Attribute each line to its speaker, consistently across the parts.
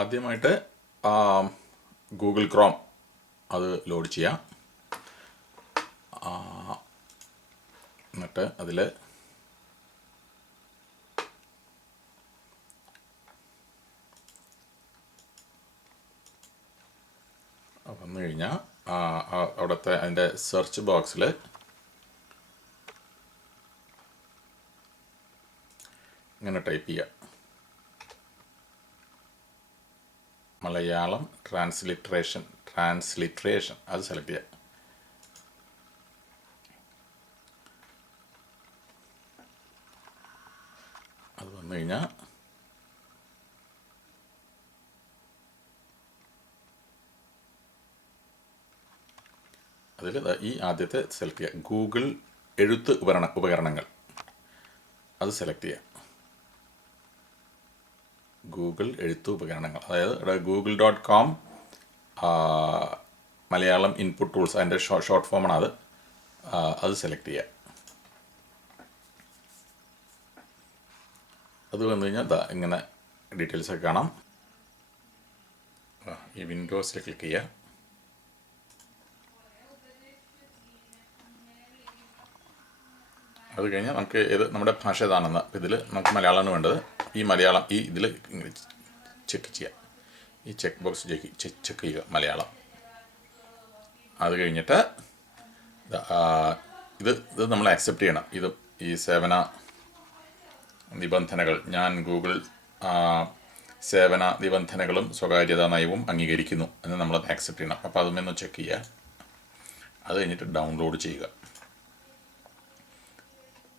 Speaker 1: ആദ്യമായിട്ട് Google Chrome അത് load ചെയ്യാം. എന്നിട്ട് അതിൽ വന്നു കഴിഞ്ഞാൽ അവിടുത്തെ അതിന്റെ സെർച്ച് ബോക്സിൽ ഇങ്ങനെ ടൈപ്പ് ചെയ്യുക മലയാളം ട്രാൻസ്ലിറ്ററേഷൻ ട്രാൻസ്ലിറ്ററേഷൻ അത് സെലക്ട് ചെയ്യാം. അത് വന്നു കഴിഞ്ഞാൽ അതിൽ ഈ ആദ്യത്തെ സെലക്ട് ചെയ്യുക ഗൂഗിൾ എഴുത്ത് ഉപകരണ ഉപകരണങ്ങൾ. അത് സെലക്ട് ചെയ്യുക ഗൂഗിൾ എഴുത്തു ഉപകരണങ്ങൾ. അതായത് Google dot com Malayalam input tools അതിന്റെ ഷോർട്ട് ഫോമാണ് അത്. അത് സെലക്ട് ചെയ്യുക അത് വന്നു കഴിഞ്ഞാൽ ദാ ഇങ്ങനെ ഡീറ്റെയിൽസ് ഒക്കെ കാണാം. ഈ വിൻഡോസിൽ ക്ലിക്ക് ചെയ്യുക അത് കഴിഞ്ഞാൽ നമുക്ക് ഏത് നമ്മുടെ ഭാഷ ഏതാണെന്ന് ഇതിൽ നമുക്ക് മലയാളമാണ് വേണ്ടത്. ഈ മലയാളം ഈ ഇതിൽ ചെക്ക് ചെയ്യുക ഈ ചെക്ക് ബോക്സ് ചെക്ക് ചെക്ക് ചെയ്യുക മലയാളം. അത് കഴിഞ്ഞിട്ട് ഇത് ഇത് നമ്മൾ ആക്സെപ്റ്റ് ചെയ്യണം. ഇത് ഈ സേവന നിബന്ധനകൾ. ഞാൻ ഗൂഗിൾ സേവന നിബന്ധനകളും സ്വകാര്യതാ നയവും അംഗീകരിക്കുന്നു എന്ന് നമ്മൾ ആക്സെപ്റ്റ് ചെയ്യണം. അപ്പോൾ അതൊന്ന് ചെക്ക് ചെയ്യുക. അത് കഴിഞ്ഞിട്ട് ഡൗൺലോഡ് ചെയ്യുക.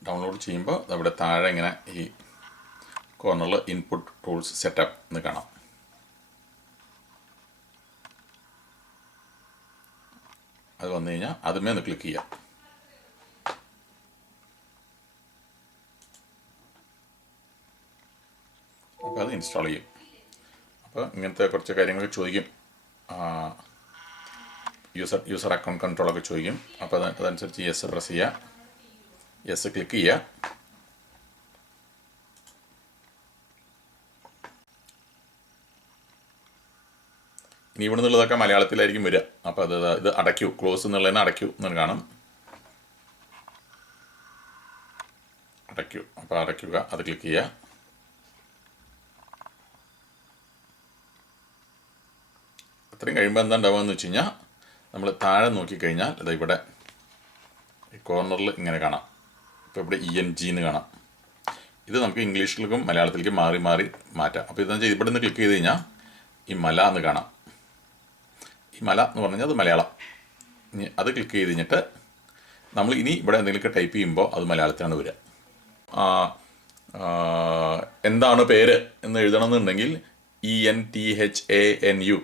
Speaker 1: ഡൗൺലോഡ് ചെയ്യുമ്പോൾ അവിടെ താഴെ ഇങ്ങനെ ഈ കോർണറിൽ ഇൻപുട്ട് ടൂൾസ് സെറ്റപ്പ് എന്ന് കാണാം. അത് വന്നു കഴിഞ്ഞാൽ അതുമേ ഒന്ന് ക്ലിക്ക് ചെയ്യാം. അപ്പോൾ അത് ഇൻസ്റ്റാൾ ചെയ്യും. അപ്പോൾ ഇങ്ങനത്തെ കുറച്ച് കാര്യങ്ങൾ ചോദിക്കും. യൂസർ യൂസർ അക്കൗണ്ട് കൺട്രോളൊക്കെ ചോദിക്കും. അപ്പോൾ അത് അതനുസരിച്ച് യെസ് പ്രസ് ചെയ്യുക യെസ് ക്ലിക്ക് ചെയ്യുക ഇനി ഇവിടെ നിന്നുള്ളതൊക്കെ മലയാളത്തിലായിരിക്കും വരിക. അപ്പോൾ അത് ഇത് അടയ്ക്കൂ. ക്ലോസ് എന്നുള്ളതിനെ അടയ്ക്കൂ എന്ന് കാണും. അടയ്ക്കൂ. അപ്പോൾ അടയ്ക്കുക. അത് ക്ലിക്ക് ചെയ്യുക. അത്രയും കഴിയുമ്പോൾ എന്താ ഉണ്ടാവുക വെച്ച് കഴിഞ്ഞാൽ നമ്മൾ താഴെ നോക്കിക്കഴിഞ്ഞാൽ ഇത് ഇവിടെ ഈ കോർണറിൽ ഇങ്ങനെ കാണാം. ഇപ്പോൾ ഇവിടെ ഇ എൻ ജി എന്ന് കാണാം. ഇത് നമുക്ക് ഇംഗ്ലീഷിലേക്കും മലയാളത്തിലേക്കും മാറി മാറി മാറ്റാം. അപ്പോൾ ഇതെന്ന് വെച്ചാൽ ഇവിടെ നിന്ന് ക്ലിക്ക് ചെയ്ത് കഴിഞ്ഞാൽ ഈ മല എന്ന് കാണാം. ഈ മല എന്ന് പറഞ്ഞാൽ അത് മലയാളം. ഇനി അത് ക്ലിക്ക് ചെയ്ത് കഴിഞ്ഞിട്ട് നമ്മൾ ഇനി ഇവിടെ എന്തെങ്കിലുമൊക്കെ ടൈപ്പ് ചെയ്യുമ്പോൾ അത് മലയാളത്തിലാണ് വരിക. എന്താണ് പേര് എന്ന് എഴുതണമെന്നുണ്ടെങ്കിൽ E N T H A N U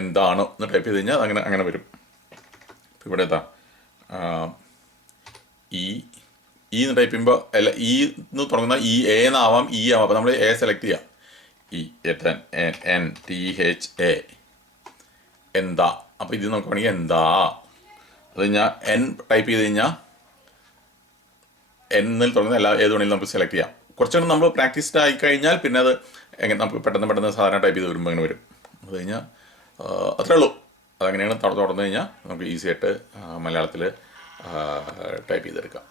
Speaker 1: എന്താണ് എന്ന് ടൈപ്പ് ചെയ്ത് കഴിഞ്ഞാൽ അങ്ങനെ അങ്ങനെ വരും. ഇവിടെ ഇ ഇ എന്ന് ടൈപ്പ് ചെയ്യുമ്പോൾ അല്ല ഇ എന്ന് തുടങ്ങുന്ന ഇ എ എന്നാവാം ഇ ആവാം. അപ്പോൾ നമ്മൾ എ സെലക്ട് ചെയ്യാം. E N N N T H A എന്താ? അപ്പോൾ ഇത് നമുക്ക് എന്താ? അത് കഴിഞ്ഞാൽ എൻ ടൈപ്പ് ചെയ്ത് കഴിഞ്ഞാൽ എന്നിൽ തുടങ്ങുന്ന എല്ലാ ഏത് വേണമെങ്കിലും നമുക്ക് സെലക്ട് ചെയ്യാം. കുറച്ചുകൂടെ നമ്മൾ പ്രാക്ടീസ്ഡ് ആയി കഴിഞ്ഞാൽ പിന്നെ അത് എങ്ങനെ നമുക്ക് പെട്ടെന്ന് പെട്ടെന്ന് സാധാരണ ടൈപ്പ് ചെയ്ത് വരുമ്പോൾ അങ്ങനെ വരും. അത് കഴിഞ്ഞാൽ അത്രേ ഉള്ളൂ. അതങ്ങനെയാണ് തുടർന്ന് കഴിഞ്ഞാൽ നമുക്ക് ഈസി ആയിട്ട് മലയാളത്തിൽ ടൈപ്പ് ചെയ്തെടുക്കാം.